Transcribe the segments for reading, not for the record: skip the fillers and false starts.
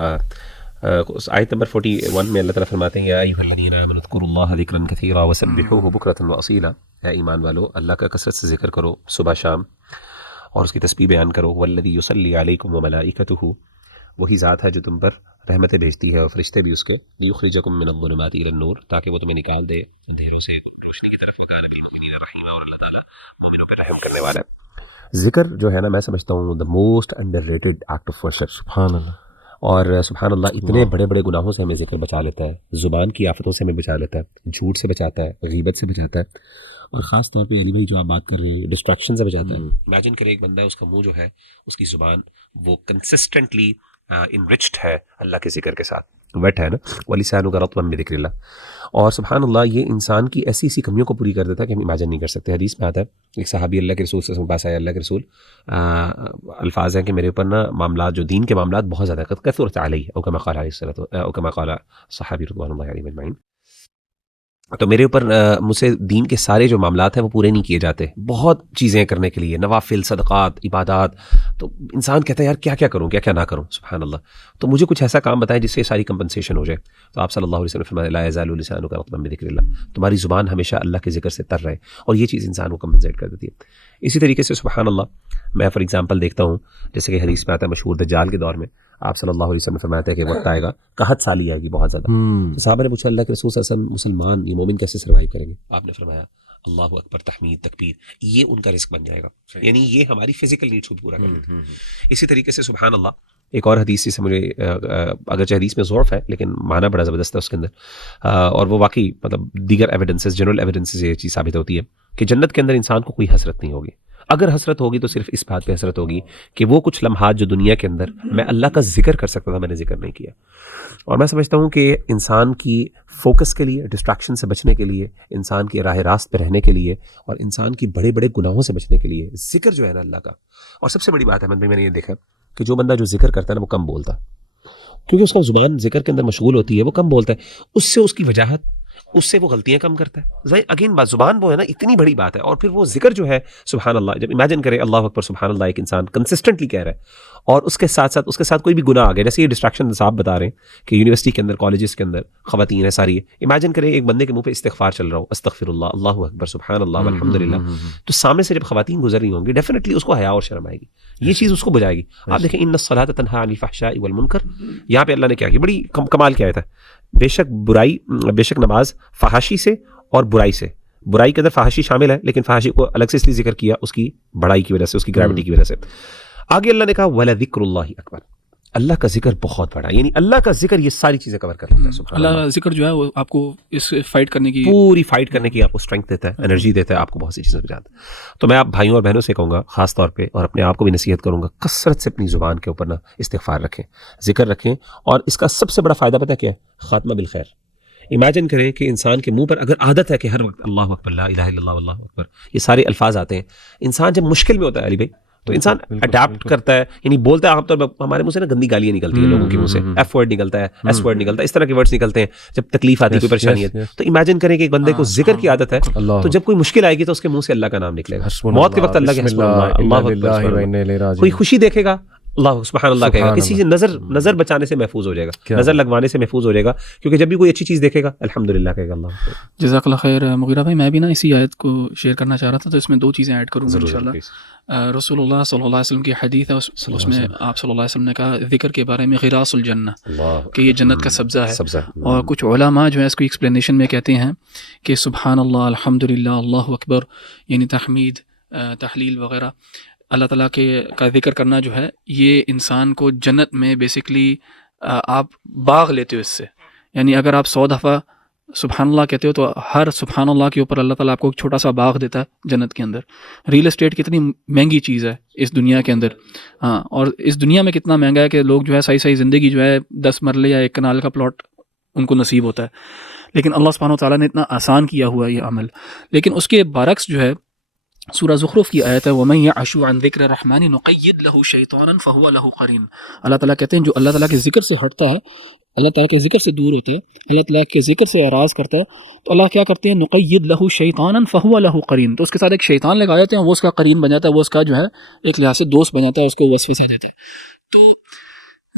اس آیت نمبر 41 میں اللہ تعالیٰ فرماتے ہیں یا ایھا الذین آمنوا اذکروا اللہ ذکرا کثیرا وسبحوہ بکرۃ واصیلا، اے ایمان والو اللہ کا کثرت سے ذکر کرو صبح شام اور اس کی تسبیح بیان کرو. والذی یصلی علیکم وملائکتہ، وہی ذات ہے جو تم پر رحمتیں بھیجتی ہے اور فرشتے بھی اس کے، لیخرجکم من الظلمات الی النور، تاکہ وہ تمہیں نکال دے اندھیروں سے روشنی کی طرف. وکان بالمؤمنین رحیما، اور اللہ تعالیٰ مومنوں پہ رحم کرنے والا ہے. ذکر جو ہے نا، میں سمجھتا ہوں the most under rated act of worship. سبحان اللہ. اور سبحان اللہ اتنے بڑے بڑے گناہوں سے ہمیں ذکر بچا لیتا ہے، زبان کی آفتوں سے ہمیں بچا لیتا ہے، جھوٹ سے بچاتا ہے، غیبت سے بچاتا ہے، اور خاص طور پہ علی بھائی جو آپ بات کر رہے ہیں ڈسٹریکشن سے بچاتا ہے. امیجن کرے ایک بندہ، اس کا منہ جو ہے، اس کی زبان وہ کنسسٹنٹلی انرچڈ ہے اللہ کے ذکر کے ساتھ، ویٹ ہے نا، وَلِسَانُكَ رَطْبًا بِذِكْرِ اللَّهِ. اور سبحان اللہ یہ انسان کی ایسی ایسی کمیوں کو پوری کر دیتا ہے کہ ہم امیجن نہیں کر سکتے. حدیث میں آتا ہے ایک صحابی اللہ کے رسول صلی اللہ علیہ وسلم کے پاس آیا، اللہ کے رسول الفاظ ہیں کہ میرے اوپر نا معاملات، جو دین کے معاملات بہت زیادہ کثرت علیہ، او کما قال علیہ الصلوۃ، او کما قال صحابی رضوان اللہ علیہم اجمعین. تو میرے اوپر مجھ سے دین کے سارے جو معاملات ہیں وہ پورے نہیں کیے جاتے، بہت چیزیں کرنے کے لیے، نوافل، صدقات، عبادات. تو انسان کہتا ہے یار کیا کیا کروں، کیا کیا نہ کروں. سبحان اللہ. تو مجھے کچھ ایسا کام بتائیں جس سے ساری کمپنسیشن ہو جائے. تو آپ صلی اللہ علیہ وسلم فرمایا لا یزال لسانک رطبا بذکر اللہ، تمہاری زبان ہمیشہ اللہ کے ذکر سے تر رہے، اور یہ چیز انسان کو کمپنسیٹ کر دیتی ہے. اسی طریقے سے سبحان اللہ میں فار ایگزامپل دیکھتا ہوں، جیسے کہ حدیث میں آتا ہے مشہور دجال کے دور میں آپ صلی اللہ علیہ وسلم نے فرمایا تھا کہ وقت آئے گا قحط سالی آئے گی بہت زیادہ. صحابہ نے پوچھا اللہ کے رسول صلی اللہ علیہ وسلم مسلمان یہ مومن کیسے سروائیو کریں گے؟ آپ نے فرمایا اللہ اکبر، تحمید، تکبیر، یہ ان کا رزق بن جائے گا، یعنی یہ ہماری فزیکل نیڈس کو پورا کر دیتے ہیں. اسی طریقے سے سبحان اللہ ایک اور حدیث سے مجھے، اگرچہ حدیث میں ضعف ہے لیکن معنی بڑا زبردست ہے اس کے اندر، اور وہ واقعی مطلب دیگر ایویڈنسز، جنرل ایویڈنسز یہ چیز ثابت ہوتی ہے کہ جنت کے اندر انسان کو کوئی حسرت نہیں ہوگی. اگر حسرت ہوگی تو صرف اس بات پہ حسرت ہوگی کہ وہ کچھ لمحات جو دنیا کے اندر میں اللہ کا ذکر کر سکتا تھا میں نے ذکر نہیں کیا. اور میں سمجھتا ہوں کہ انسان کی فوکس کے لیے، ڈسٹریکشن سے بچنے کے لیے، انسان کے راہ راست پہ رہنے کے لیے، اور انسان کی بڑے بڑے گناہوں سے بچنے کے لیے ذکر جو ہے نا اللہ کا. اور سب سے بڑی بات ہے میں نے یہ دیکھا کہ جو بندہ جو ذکر کرتا ہے نا وہ کم بولتا ہے، کیونکہ اس کا زبان ذکر کے اندر مشغول ہوتی ہے، وہ کم بولتا ہے، اس سے اس کی وجاہت، اس سے وہ غلطیاں کم کرتا ہے. اگین بات زبان وہ ہے نا اتنی بڑی بات ہے. اور پھر وہ ذکر جو ہے سبحان اللہ، جب امیجن کرے اللہ اکبر سبحان اللہ ایک انسان کنسسٹنٹلی کہہ رہا ہے، اور اس کے ساتھ کوئی بھی گناہ آ گیا، جیسے یہ ڈسٹریکشن صاحب بتا رہے ہیں کہ یونیورسٹی کے اندر، کالجز کے اندر خواتین ہیں ساری، امیجن کرے ایک بندے کے منہ پہ استغفار چل رہا ہو، استغفر اللہ، اللہ اکبر سبحان اللہ والحمد للہ، تو سامنے سے جب خواتین گزر رہی ہوں گی ڈیفینیٹلی اس کو حیا اور شرم آئے گی، یہ چیز اس کو بجائے گی. آپ دیکھیں ان الصلاۃ تنہی عن الفحشاء والمنکر، یہاں پہ اللہ نے کیا کی بڑی کمال کیا ہے، بے شک نماز فحاشی سے اور برائی سے، برائی کے اندر فحاشی شامل ہے لیکن فحاشی کو الگ سے اس لیے ذکر کیا اس کی بڑائی کی وجہ سے، اس کی گریوٹی کی وجہ سے. آگے اللہ نے کہا وَلَذِكْرُ اللَّهِ اکبر، اللہ کا ذکر بہت بڑا ہے، یعنی اللہ کا ذکر یہ ساری چیزیں کور کر لیتا ہے. سبحان اللہ کا ذکر جو ہے وہ آپ کو اس فائٹ کرنے کی، پوری فائٹ کرنے کی آپ کو اسٹرینتھ دیتا ہے، انرجی دیتا ہے، آپ کو بہت سی چیزیں بجاتا ہے. تو میں آپ بھائیوں اور بہنوں سے کہوں گا خاص طور پہ، اور اپنے آپ کو بھی نصیحت کروں گا، کثرت سے اپنی زبان کے اوپر نا استغفار رکھیں، ذکر رکھیں. اور اس کا سب سے بڑا فائدہ پتہ کیا ہے؟ خاتمہ بالخیر. امیجن کریں کہ انسان کے منہ پر اگر عادت ہے کہ ہر وقت اللہ اکبر، لا الہ الا اللہ، اللہ اکبر، یہ سارے الفاظ آتے ہیں، انسان جب مشکل میں ہوتا ہے علی بھائی تو انسان اڈیپٹ کرتا ہے، یعنی بولتا ہے. عام طور پر ہمارے منہ سے نا گندی گالیاں نکلتی ہیں لوگوں کے منہ سے، ایف ورڈ نکلتا ہے، ایس ورڈ نکلتا ہے، اس طرح کے ورڈز نکلتے ہیں جب تکلیف آتی ہے، کوئی پریشانی ہے. تو امیجن کریں کہ ایک بندے کو ذکر کی عادت ہے، تو جب کوئی مشکل آئے گی تو اس کے منہ سے اللہ کا نام نکلے گا، موت کے وقت اللہ کے حسب اللہ، کوئی خوشی دیکھے گا اللہ سبحان اللہ کہے گا، کسی سے نظر بچانے سے محفوظ ہو جائے گا، نظر لگوانے سے محفوظ ہو جائے گا، کیونکہ جب بھی کوئی اچھی چیز دیکھے گا الحمدللہ کہے گا. اللہ جزاک اللہ خیر. مغیرہ بھائی میں بھی نا اسی آیت کو شیئر کرنا چاہ رہا تھا، تو اس میں دو چیزیں ایڈ کروں گا انشاءاللہ. رسول اللہ صلی اللہ علیہ وسلم کی حدیث ہے، اس میں آپ صلی اللہ علیہ وسلم نے کہا ذکر کے بارے میں غراس الجنہ، کہ یہ جنت کا سبزہ ہے. اور کچھ علماء جو ہے اس کو ایکسپلینیشن میں کہتے ہیں کہ سبحان اللہ، الحمدللہ، اللہ اکبر، یعنی تحمید، تحلیل وغیرہ، اللہ تعالیٰ کا ذکر کرنا جو ہے یہ انسان کو جنت میں بیسکلی آپ باغ لیتے ہو اس سے. یعنی اگر آپ 100 دفعہ سبحان اللہ کہتے ہو تو ہر سبحان اللہ کے اوپر اللہ تعالیٰ آپ کو ایک چھوٹا سا باغ دیتا ہے جنت کے اندر. ریل اسٹیٹ کتنی مہنگی چیز ہے اس دنیا کے اندر، ہاں، اور اس دنیا میں کتنا مہنگا ہے کہ لوگ جو ہے صحیح زندگی جو ہے 10 مرلے یا 1 کنال کا پلاٹ ان کو نصیب ہوتا ہے، لیکن اللہ سبحانہ و تعالیٰ نے اتنا آسان کیا ہوا ہے یہ عمل. لیکن اس کے برعکس جو ہے سورہ زخرف کی آیت ہے وَمَن يَعْشُ عَن ذِكْرِ الرَّحْمَنِ نُقَيِّضْ لَهُ شَيْطَانًا فَهُوَ لَهُ قَرِينٌ. اللہ تعالیٰ کہتے ہیں جو اللہ تعالیٰ کے ذکر سے ہٹتا ہے، اللہ تعالیٰ کے ذکر سے دور ہوتا ہے، اللہ تعالیٰ کے ذکر سے اعراض کرتا ہے، تو اللہ کیا کرتے ہیں نُقَيِّضْ لَهُ شَيْطَانًا فَهُوَ لَهُ قَرِينٌ، تو اس کے ساتھ ایک شیطان لگا دیتے ہیں، وہ اس کا قرین بن جاتا ہے، وہ اس کا جو ہے ایک لحاظ سے دوست بن جاتا ہے، اس کو وسوسہ دیتا ہے. تو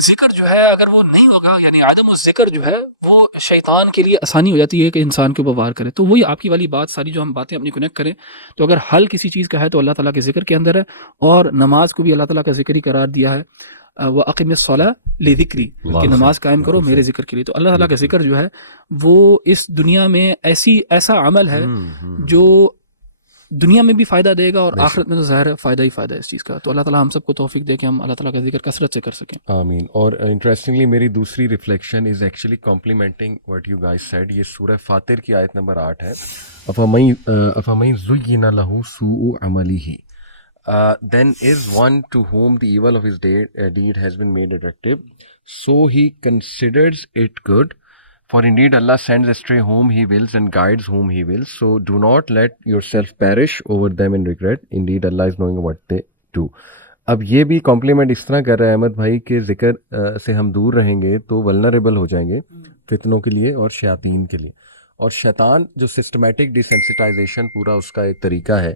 ذکر جو ہے اگر وہ نہیں ہوگا، یعنی عدم الذکر جو ہے وہ شیطان کے لیے آسانی ہو جاتی ہے کہ انسان کے اوپر وار کرے. تو وہی آپ کی والی بات ساری جو ہم باتیں اپنی کنیکٹ کریں، تو اگر حل کسی چیز کا ہے تو اللہ تعالیٰ کے ذکر کے اندر ہے، اور نماز کو بھی اللہ تعالیٰ کا ذکر ہی قرار دیا ہے. وَأَقِمِ الصَّلَاةَ لِذِكْرِي، کہ نماز قائم کرو میرے ذکر کے لیے. تو اللہ تعالیٰ کا ذکر جو ہے وہ اس دنیا میں ایسا عمل ہے جو دنیا میں بھی فائدہ دے گا، اور آخرت میں تو ظاہر ہے فائدہ ہی فائدہ ہے اس چیز کا. تو اللہ تعالیٰ ہم سب کو توفیق دے کہ ہم اللہ تعالیٰ کا ذکر کثرت سے کر سکیں. آمین. اور انٹرسٹنگلی میری دوسری reflection is actually complementing what you guys said. یہ سورہ فاطر کی آیت نمبر 8 ہے. افمن زین لہ سوء عملہ then is one to whom the evil of his deed has been made attractive, so he considers it good. For indeed Allah sends astray whom he wills and guides whom he wills. So do not let yourself perish over them in regret. Indeed Allah is knowing what they do. اب یہ بھی complement اس طرح کر رہا ہے احمد بھائی کہ ذکر سے ہم دور رہیں گے تو ولنریبل ہو جائیں گے فتنوں کے لیے اور شیاطین کے لیے. اور شیطان جو سسٹمیٹک ڈیسینسٹائزیشن پورا اس کا ایک طریقہ ہے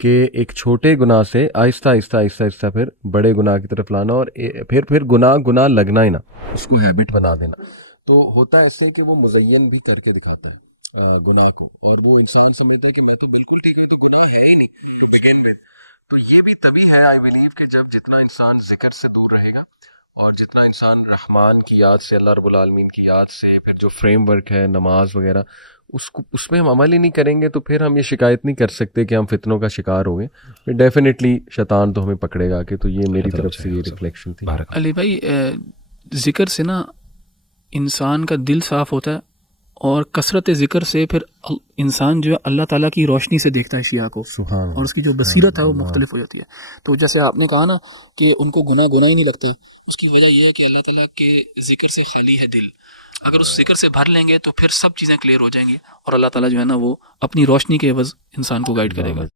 کہ ایک چھوٹے گناہ سے آہستہ آہستہ آہستہ آہستہ پھر بڑے گناہ کی طرف لانا، اور پھر گناہ لگنا ہی نہ، اس کو ہیبٹ بنا دینا. تو ہوتا ہے ایسے کہ وہ مزین بھی کر کے دکھاتا ہے گناہ کو، اور وہ انسان سمجھتا ہے کہ میں تو بالکل ٹھیک ہوں، تو گناہ ہے ہی نہیں. تو یہ بھی تبھی ہے آئی بلیو کہ جب جتنا انسان ذکر سے دور رہے گا، اور جتنا انسان رحمان کی یاد سے، اللہ رب العالمین کی یاد سے، پھر جو فریم ورک ہے نماز وغیرہ اس میں ہم عمل ہی نہیں کریں گے، تو پھر ہم یہ شکایت نہیں کر سکتے کہ ہم فتنوں کا شکار ہو گئے. پھر ڈیفینیٹلی شیطان تو ہمیں پکڑے گا. کہ تو یہ میری طرف سے یہ ریفلیکشن تھی. علی بھائی ذکر سے نا انسان کا دل صاف ہوتا ہے، اور کثرت ذکر سے پھر انسان جو ہے اللہ تعالیٰ کی روشنی سے دیکھتا ہے اشیاء کو، اور اس کی جو بصیرت ہے وہ مختلف ہو جاتی ہے. تو جیسے آپ نے کہا نا کہ ان کو گناہ ہی نہیں لگتا، اس کی وجہ یہ ہے کہ اللہ تعالیٰ کے ذکر سے خالی ہے دل. اگر اس ذکر سے بھر لیں گے تو پھر سب چیزیں کلیئر ہو جائیں گی، اور اللہ تعالیٰ جو ہے نا وہ اپنی روشنی کے عوض انسان کو گائیڈ کرے گا.